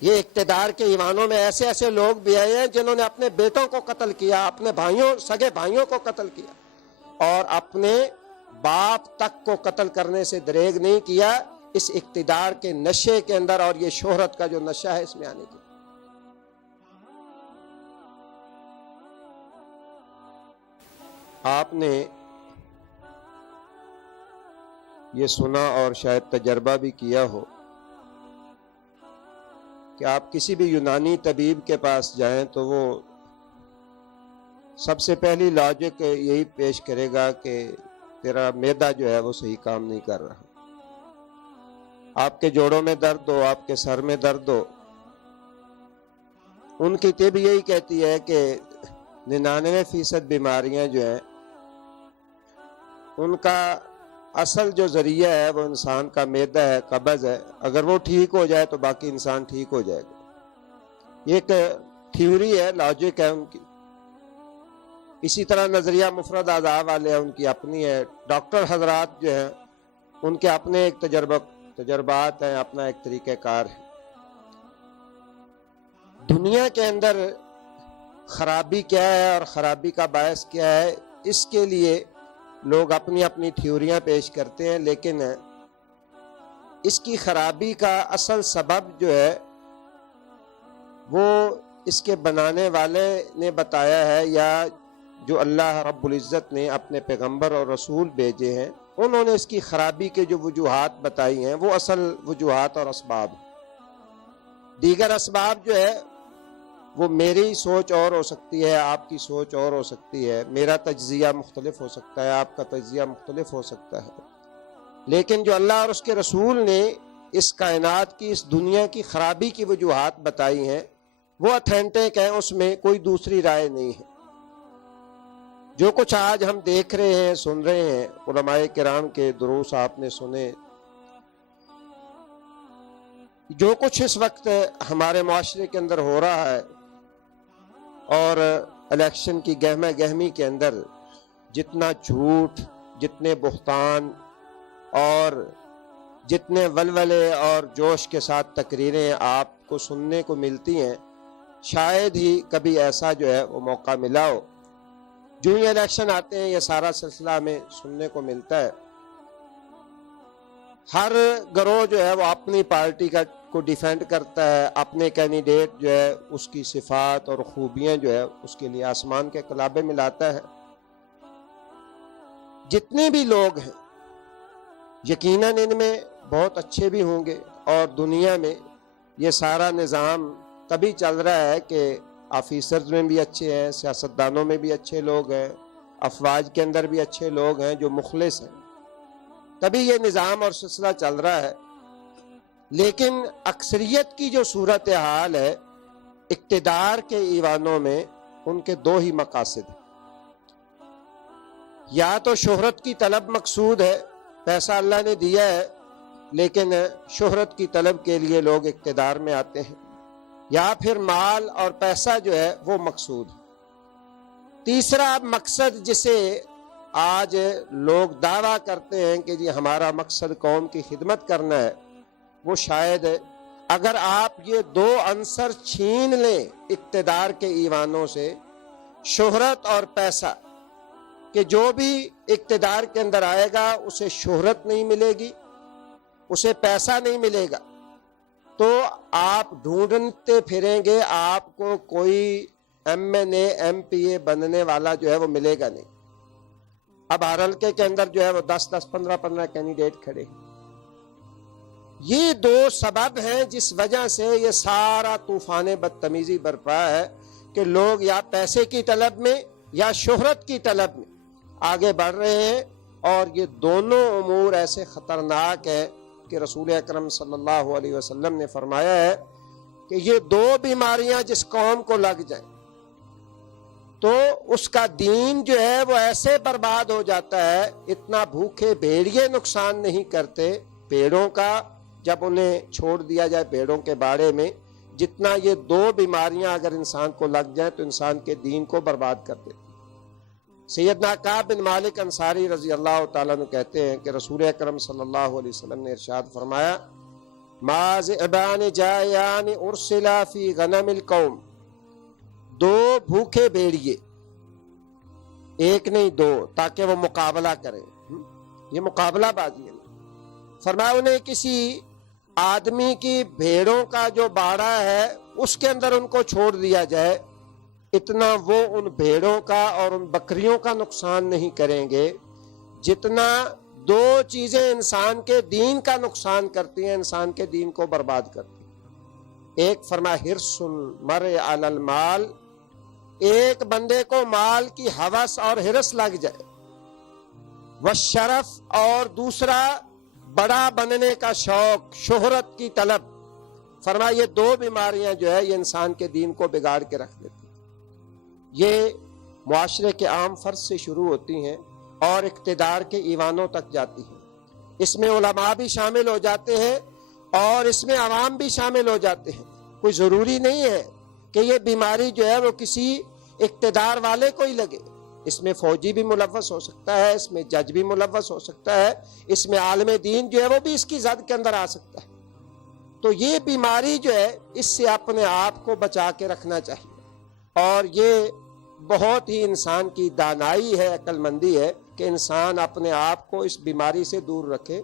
یہ اقتدار کے ایوانوں میں ایسے ایسے لوگ بھی آئے ہیں جنہوں نے اپنے بیٹوں کو قتل کیا، اپنے بھائیوں، سگے بھائیوں کو قتل کیا، اور اپنے باپ تک کو قتل کرنے سے دریغ نہیں کیا اس اقتدار کے نشے کے اندر، اور یہ شہرت کا جو نشہ ہے اس میں آنے کی۔ آپ نے یہ سنا اور شاید تجربہ بھی کیا ہو کہ آپ کسی بھی یونانی طبیب کے پاس جائیں تو وہ سب سے پہلی لاجک یہی پیش کرے گا کہ تیرا معدہ جو ہے وہ صحیح کام نہیں کر رہا، آپ کے جوڑوں میں درد ہو، آپ کے سر میں درد ہو، ان کی طب یہی کہتی ہے کہ 99% بیماریاں جو ہیں ان کا اصل جو ذریعہ ہے وہ انسان کا معدہ ہے، قبض ہے، اگر وہ ٹھیک ہو جائے تو باقی انسان ٹھیک ہو جائے گا۔ یہ ایک تھیوری ہے، لاجک ہے ان کی۔ اسی طرح نظریہ مفرد اعضاء والے ہیں، ان کی اپنی ہے۔ ڈاکٹر حضرات جو ہیں ان کے اپنے ایک تجربات ہیں، اپنا ایک طریقہ کار ہے۔ دنیا کے اندر خرابی کیا ہے اور خرابی کا باعث کیا ہے، اس کے لیے لوگ اپنی اپنی تھیوریاں پیش کرتے ہیں، لیکن اس کی خرابی کا اصل سبب جو ہے وہ اس کے بنانے والے نے بتایا ہے، یا جو اللہ رب العزت نے اپنے پیغمبر اور رسول بھیجے ہیں انہوں نے اس کی خرابی کے جو وجوہات بتائی ہیں وہ اصل وجوہات اور اسباب۔ دیگر اسباب جو ہے وہ میری سوچ اور ہو سکتی ہے، آپ کی سوچ اور ہو سکتی ہے، میرا تجزیہ مختلف ہو سکتا ہے، آپ کا تجزیہ مختلف ہو سکتا ہے، لیکن جو اللہ اور اس کے رسول نے اس کائنات کی، اس دنیا کی خرابی کی وجوہات بتائی ہیں وہ اتھینٹک ہیں، اس میں کوئی دوسری رائے نہیں ہے۔ جو کچھ آج ہم دیکھ رہے ہیں، سن رہے ہیں، علماء کرام کے دروس آپ نے سنے، جو کچھ اس وقت ہمارے معاشرے کے اندر ہو رہا ہے، اور الیکشن کی گہمہ گہمی کے اندر جتنا جھوٹ، جتنے بہتان اور جتنے ولولے اور جوش کے ساتھ تقریریں آپ کو سننے کو ملتی ہیں، شاید ہی کبھی ایسا جو ہے وہ موقع ملا ہو۔ جو ہی الیکشن آتے ہیں یہ سارا سلسلہ ہمیں سننے کو ملتا ہے۔ ہر گروہ جو ہے وہ اپنی پارٹی کو ڈیفینڈ کرتا ہے، اپنے کینڈیڈیٹ جو ہے اس کی صفات اور خوبیاں جو ہے اس کے لیے آسمان کے کلابے میں لاتا ہے۔ جتنے بھی لوگ ہیں یقیناً ان میں بہت اچھے بھی ہوں گے، اور دنیا میں یہ سارا نظام تبھی چل رہا ہے کہ آفیسرز میں بھی اچھے ہیں، سیاستدانوں میں بھی اچھے لوگ ہیں، افواج کے اندر بھی اچھے لوگ ہیں جو مخلص ہیں، تبھی یہ نظام اور سلسلہ چل رہا ہے۔ لیکن اکثریت کی جو صورتحال ہے اقتدار کے ایوانوں میں، ان کے دو ہی مقاصد ہیں۔ یا تو شہرت کی طلب مقصود ہے، پیسہ اللہ نے دیا ہے لیکن شہرت کی طلب کے لیے لوگ اقتدار میں آتے ہیں، یا پھر مال اور پیسہ جو ہے وہ مقصود ہے۔ تیسرا مقصد جسے آج لوگ دعویٰ کرتے ہیں کہ جی ہمارا مقصد قوم کی خدمت کرنا ہے، وہ شاید اگر آپ یہ دو عنصر چھین لیں اقتدار کے ایوانوں سے، شہرت اور پیسہ، کہ جو بھی اقتدار کے اندر آئے گا اسے شہرت نہیں ملے گی، اسے پیسہ نہیں ملے گا، تو آپ ڈھونڈتے پھریں گے، آپ کو کوئی MNA MPA بننے والا جو ہے وہ ملے گا نہیں۔ اب ہر حلقے کے اندر جو ہے وہ 10 15 کینڈیڈیٹ کھڑے ہیں۔ یہ دو سبب ہیں جس وجہ سے یہ سارا طوفان بدتمیزی برپا ہے کہ لوگ یا پیسے کی طلب میں یا شہرت کی طلب میں آگے بڑھ رہے ہیں، اور یہ دونوں امور ایسے خطرناک ہیں کہ رسول اکرم صلی اللہ علیہ وسلم نے فرمایا ہے کہ یہ دو بیماریاں جس قوم کو لگ جائیں تو اس کا دین جو ہے وہ ایسے برباد ہو جاتا ہے۔ اتنا بھوکے بھیڑیے نقصان نہیں کرتے پیڑوں کا جب انہیں چھوڑ دیا جائے پیڑوں کے باڑے میں، جتنا یہ دو بیماریاں اگر انسان کو لگ جائیں تو انسان کے دین کو برباد کر دیتی۔ سیدنا کعب بن مالک انصاری رضی اللہ تعالیٰ عنہ کہتے ہیں کہ رسول اکرم صلی اللہ علیہ وسلم نے ارشاد فرمایا ما ذئبان جائعان ارسلا فی غنم القوم، دو بھوکے بھیڑیے، ایک نہیں دو، تاکہ وہ مقابلہ کریں، یہ مقابلہ بازی ہے۔ فرمایا انہیں کسی آدمی کی بھیڑوں کا جو باڑا ہے اس کے اندر ان کو چھوڑ دیا جائے، اتنا وہ ان بھیڑوں کا اور ان بکریوں کا نقصان نہیں کریں گے جتنا دو چیزیں انسان کے دین کا نقصان کرتی ہیں، انسان کے دین کو برباد کرتی ہیں۔ ایک فرمایا حرص المرء علی المال، ایک بندے کو مال کی ہوس اور حرص لگ جائے، والشرف، اور دوسرا بڑا بننے کا شوق، شہرت کی طلب۔ فرمایا یہ دو بیماریاں جو ہے یہ انسان کے دین کو بگاڑ کے رکھ دیتی ہیں۔ یہ معاشرے کے عام فرد سے شروع ہوتی ہیں اور اقتدار کے ایوانوں تک جاتی ہیں۔ اس میں علماء بھی شامل ہو جاتے ہیں اور اس میں عوام بھی شامل ہو جاتے ہیں۔ کوئی ضروری نہیں ہے کہ یہ بیماری جو ہے وہ کسی اقتدار والے کو ہی لگے، اس میں فوجی بھی ملوث ہو سکتا ہے، اس میں جج بھی ملوث ہو سکتا ہے، اس میں عالم دین جو ہے وہ بھی اس کی زد کے اندر آ سکتا ہے۔ تو یہ بیماری جو ہے اس سے اپنے آپ کو بچا کے رکھنا چاہیے، اور یہ بہت ہی انسان کی دانائی ہے، عقل مندی ہے کہ انسان اپنے آپ کو اس بیماری سے دور رکھے،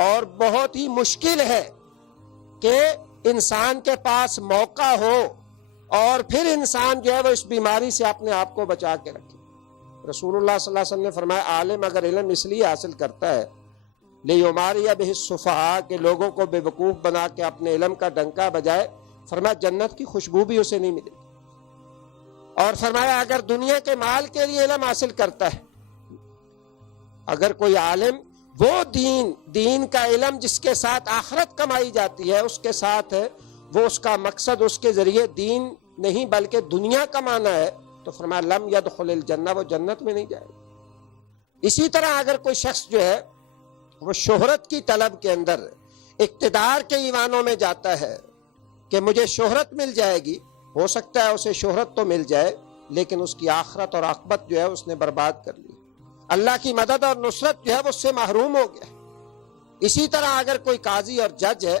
اور بہت ہی مشکل ہے کہ انسان کے پاس موقع ہو اور پھر انسان جو ہے وہ اس بیماری سے اپنے آپ کو بچا کے رکھے۔ رسول اللہ صلی اللہ علیہ وسلم نے فرمایا عالم اگر علم اس لیے حاصل کرتا ہے لیماری بہ السفہاء، کہ لوگوں کو بے وقوف بنا کے اپنے علم کا ڈنکا بجائے، فرمایا جنت کی خوشبو بھی اسے نہیں ملے گی۔ اور فرمایا اگر دنیا کے مال کے لیے علم حاصل کرتا ہے، اگر کوئی عالم وہ دین کا علم جس کے ساتھ آخرت کمائی جاتی ہے، اس کے ساتھ وہ اس کا مقصد اس کے ذریعے دین نہیں بلکہ دنیا کمانا ہے، تو فرمایا لم یدخل الجنہ، وہ جنت میں نہیں جائے گا۔ اسی طرح اگر کوئی شخص جو ہے وہ شہرت کی طلب کے اندر اقتدار کے ایوانوں میں جاتا ہے کہ مجھے شہرت مل جائے گی، ہو سکتا ہے اسے شہرت تو مل جائے لیکن اس کی آخرت اور عاقبت جو ہے اس نے برباد کر لی، اللہ کی مدد اور نصرت جو ہے وہ اس سے محروم ہو گیا۔ اسی طرح اگر کوئی قاضی اور جج ہے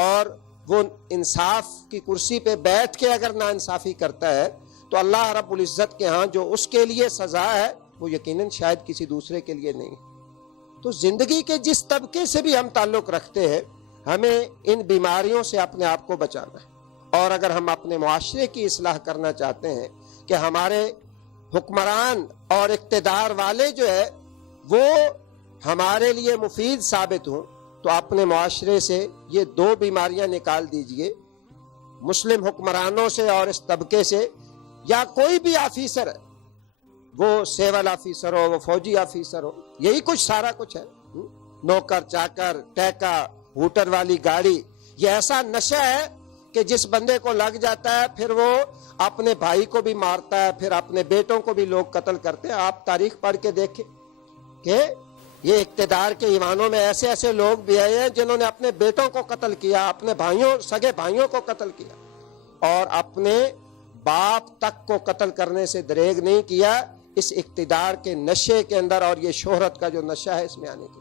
اور وہ انصاف کی کرسی پہ بیٹھ کے اگر ناانصافی کرتا ہے، تو اللہ رب العزت کے ہاں جو اس کے لیے سزا ہے وہ یقیناً شاید کسی دوسرے کے لیے نہیں۔ تو زندگی کے جس طبقے سے بھی ہم تعلق رکھتے ہیں، ہمیں ان بیماریوں سے اپنے آپ کو بچانا ہے، اور اگر ہم اپنے معاشرے کی اصلاح کرنا چاہتے ہیں کہ ہمارے حکمران اور اقتدار والے جو ہے وہ ہمارے لیے مفید ثابت ہوں، تو اپنے معاشرے سے یہ دو بیماریاں نکال دیجئے، مسلم حکمرانوں سے اور اس طبقے سے، یا کوئی بھی آفیسر ہے، وہ سیول آفیسر ہو، وہ فوجی آفیسر ہو، یہی کچھ سارا کچھ ہے، نوکر چاکر، ٹیکا، ہوٹر والی گاڑی، یہ ایسا نشہ ہے کہ جس بندے کو لگ جاتا ہے پھر وہ اپنے بھائی کو بھی مارتا ہے، پھر اپنے بیٹوں کو بھی لوگ قتل کرتے ہیں۔ آپ تاریخ پڑھ کے دیکھیں کہ یہ اقتدار کے ایوانوں میں ایسے ایسے لوگ بھی آئے ہیں جنہوں نے اپنے بیٹوں کو قتل کیا، اپنے سگے بھائیوں کو قتل کیا، اور اپنے باپ تک کو قتل کرنے سے دریغ نہیں کیا، اس اقتدار کے نشے کے اندر اور یہ شہرت کا جو نشہ ہے اس میں آنے کے۔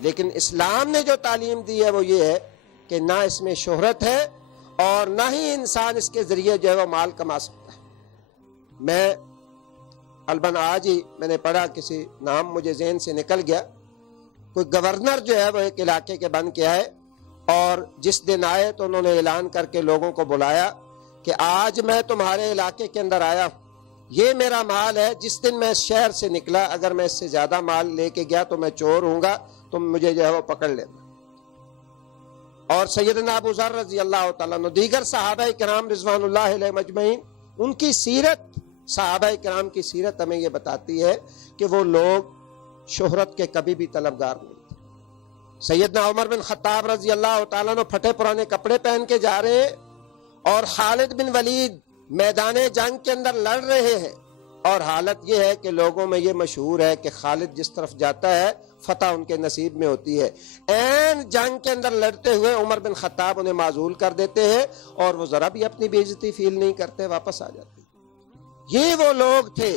لیکن اسلام نے جو تعلیم دی ہے وہ یہ ہے کہ نہ اس میں شہرت ہے اور نہ ہی انسان اس کے ذریعے جو ہے وہ مال کما سکتا ہے۔ میں البن آج ہی میں نے پڑھا، کسی نام مجھے ذہن سے نکل گیا، کوئی گورنر جو ہے وہ ایک علاقے کے بن کے آئے، اور جس دن آئے تو انہوں نے اعلان کر کے لوگوں کو بلایا کہ آج میں تمہارے علاقے کے اندر آیا ہوں، یہ میرا مال ہے، جس دن میں اس شہر سے نکلا اگر میں اس سے زیادہ مال لے کے گیا تو میں چور ہوں گا، تم مجھے جو ہے وہ پکڑ لینا۔ اور سیدنا ابو ذر رضی اللہ تعالیٰ عنہ، دیگر صحابہ کرام رضوان اللہ علیہ مجمعین، ان کی سیرت، صحابہ کرام کی سیرت ہمیں یہ بتاتی ہے کہ وہ لوگ شہرت کے کبھی بھی طلبگار نہیں تھے۔ سیدنا عمر بن خطاب رضی اللہ تعالیٰ عنہ پھٹے پرانے کپڑے پہن کے جا رہے ہیں، اور خالد بن ولید میدان جنگ کے اندر لڑ رہے ہیں، اور حالت یہ ہے کہ لوگوں میں یہ مشہور ہے کہ خالد جس طرف جاتا ہے فتح ان کے نصیب میں ہوتی ہے۔ این جنگ کے اندر لڑتے ہوئے عمر بن خطاب انہیں معزول کر دیتے ہیں، اور وہ ذرا بھی اپنی بے عزتی فیل نہیں کرتے، واپس آ جاتے ہیں۔ یہ وہ لوگ تھے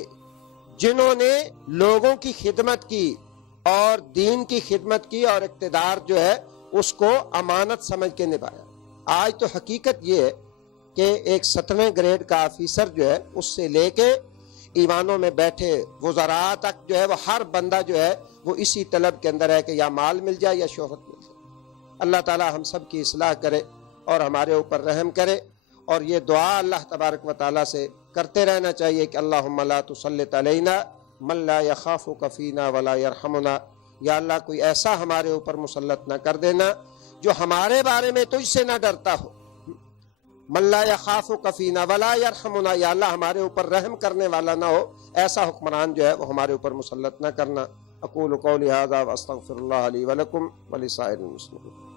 جنہوں نے لوگوں کی خدمت کی اور دین کی خدمت کی، اور اقتدار جو ہے اس کو امانت سمجھ کے نبھایا۔ آج تو حقیقت یہ ہے کہ ایک 17ویں گریڈ کا آفیسر جو ہے اس سے لے کے ایوانوں میں بیٹھے وزراء تک جو ہے وہ ہر بندہ جو ہے وہ اسی طلب کے اندر ہے کہ یا مال مل جائے یا شہرت مل جائے۔ اللہ تعالی ہم سب کی اصلاح کرے اور ہمارے اوپر رحم کرے، اور یہ دعا اللہ تبارک و تعالیٰ سے کرتے رہنا چاہیے کہ اللہم لا تسلط علینا من لا یخافک فینا ولا یرحمنا، یا اللہ کوئی ایسا ہمارے اوپر مسلط نہ کر دینا جو ہمارے بارے میں تجھ سے نہ ڈرتا ہو۔ من لا یخافک فینا ولا یرحمنا، یا اللہ ہمارے اوپر رحم کرنے والا نہ ہو، ایسا حکمران جو ہے وہ ہمارے اوپر مسلط نہ کرنا۔ اقول قولی ھذا واستغفر اللہ لی ولکم ولسائر المسلمین۔